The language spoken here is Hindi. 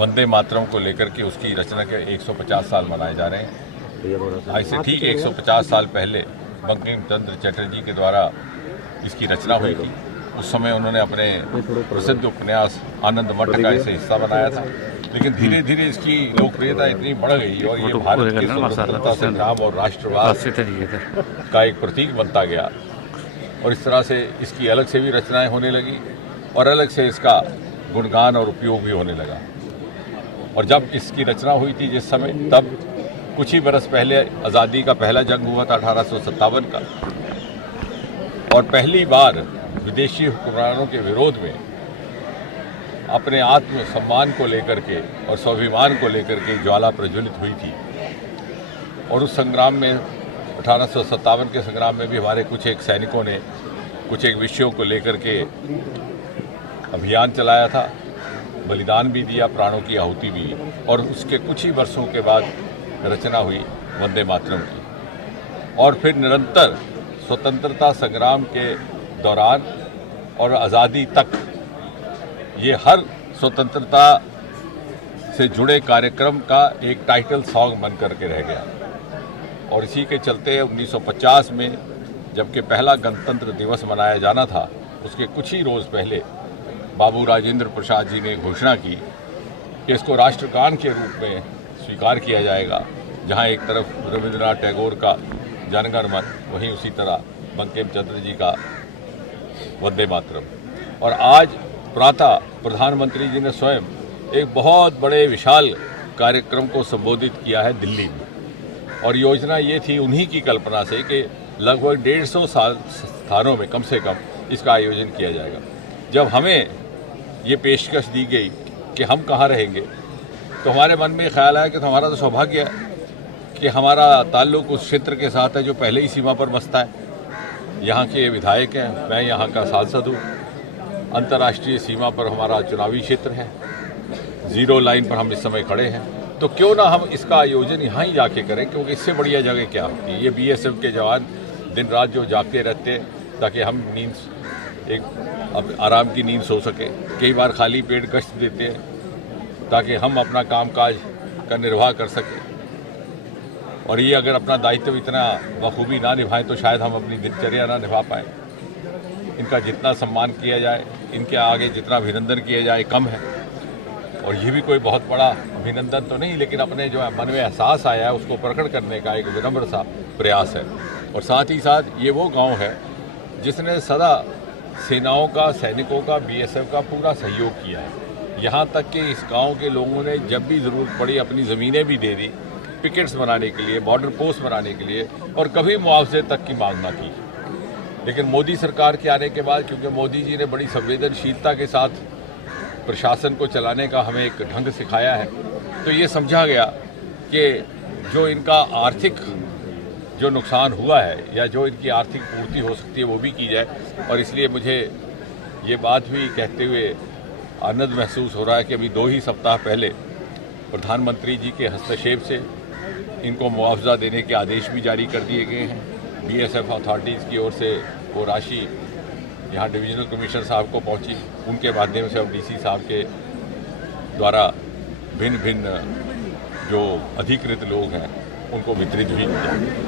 वंदे मातरम को लेकर के उसकी रचना के 150 साल मनाए जा रहे हैं। आज से ठीक 150 साल पहले बंकिम चंद्र चटर्जी के द्वारा इसकी रचना हुई थी। उस समय उन्होंने अपने प्रसिद्ध उपन्यास आनंद मठ का इसे हिस्सा बनाया था, लेकिन धीरे धीरे इसकी लोकप्रियता इतनी बढ़ गई और ये भारत के स्वतंत्रता संग्राम और राष्ट्रवाद का एक प्रतीक बनता गया और इस तरह से इसकी अलग से भी रचनाएं होने लगी और अलग से इसका गुणगान और उपयोग भी होने लगा। और जब इसकी रचना हुई थी जिस समय, तब कुछ ही बरस पहले आज़ादी का पहला जंग हुआ था 1857 का, और पहली बार विदेशी हुक्मरानों के विरोध में अपने आत्म सम्मान को लेकर के और स्वाभिमान को लेकर के ज्वाला प्रज्वलित हुई थी। और उस संग्राम में 1857 के संग्राम में भी हमारे कुछ एक सैनिकों ने कुछ एक विषयों को लेकर के अभियान चलाया था, बलिदान भी दिया, प्राणों की आहुति भी, और उसके कुछ ही वर्षों के बाद रचना हुई वंदे मातरम की। और फिर निरंतर स्वतंत्रता संग्राम के दौरान और आज़ादी तक ये हर स्वतंत्रता से जुड़े कार्यक्रम का एक टाइटल सॉन्ग बन करके रह गया। और इसी के चलते 1950 में जबकि पहला गणतंत्र दिवस मनाया जाना था, उसके कुछ ही रोज़ पहले बाबू राजेंद्र प्रसाद जी ने घोषणा की कि इसको राष्ट्रगान के रूप में स्वीकार किया जाएगा, जहां एक तरफ रविंद्रनाथ टैगोर का जनगण मन, वहीं उसी तरह बंकिम चंद्र जी का वंदे मातरम। और आज प्रातः प्रधानमंत्री जी ने स्वयं एक बहुत बड़े विशाल कार्यक्रम को संबोधित किया है दिल्ली में, और योजना ये थी उन्हीं की कल्पना से कि लगभग 150 स्थानों में कम से कम इसका आयोजन किया जाएगा। जब हमें ये पेशकश दी गई कि हम कहाँ रहेंगे, तो हमारे मन में ख्याल आया कि हमारा तो सौभाग्य है कि हमारा ताल्लुक उस क्षेत्र के साथ है जो पहले ही सीमा पर बसता है। यहाँ के विधायक हैं, मैं यहाँ का सांसद हूँ, अंतर्राष्ट्रीय सीमा पर हमारा चुनावी क्षेत्र है, ज़ीरो लाइन पर हम इस समय खड़े हैं, तो क्यों ना हम इसका आयोजन यहाँ ही जाके करें, क्योंकि इससे बढ़िया जगह क्या होती है। ये BSF के जवान दिन रात जो जागते रहते हैं ताकि हम नींद एक अब आराम की नींद सो सके, कई बार खाली पेट गश्त देते हैं ताकि हम अपना कामकाज का निर्वाह कर सकें। और ये अगर अपना दायित्व इतना बखूबी ना निभाएं तो शायद हम अपनी दिनचर्या ना निभा पाएँ। इनका जितना सम्मान किया जाए, इनके आगे जितना अभिनंदन किया जाए कम है। और ये भी कोई बहुत बड़ा अभिनंदन तो नहीं, लेकिन अपने जो मन में एहसास आया है उसको प्रकट करने का एक विनम्र सा प्रयास है। और साथ ही साथ ये वो गांव है जिसने सदा सेनाओं का, सैनिकों का, BSF का पूरा सहयोग किया है। यहाँ तक कि इस गांव के लोगों ने जब भी ज़रूरत पड़ी अपनी ज़मीनें भी दे दी पिकेट्स बनाने के लिए, बॉर्डर पोस्ट बनाने के लिए, और कभी मुआवजे तक की मांग ना की। लेकिन मोदी सरकार के आने के बाद, क्योंकि मोदी जी ने बड़ी संवेदनशीलता के साथ प्रशासन को चलाने का हमें एक ढंग सिखाया है, तो ये समझा गया कि जो इनका आर्थिक जो नुकसान हुआ है या जो इनकी आर्थिक पूर्ति हो सकती है वो भी की जाए। और इसलिए मुझे ये बात भी कहते हुए आनंद महसूस हो रहा है कि अभी 2 ही सप्ताह पहले प्रधानमंत्री जी के हस्तक्षेप से इनको मुआवजा देने के आदेश भी जारी कर दिए गए हैं। BSF अथॉरिटीज़ की ओर से वो राशि यहाँ डिविजनल कमिश्नर साहब को पहुँची, उनके माध्यम से अब DC साहब के द्वारा भिन्न भिन्न जो अधिकृत लोग हैं उनको वितरित भी किया।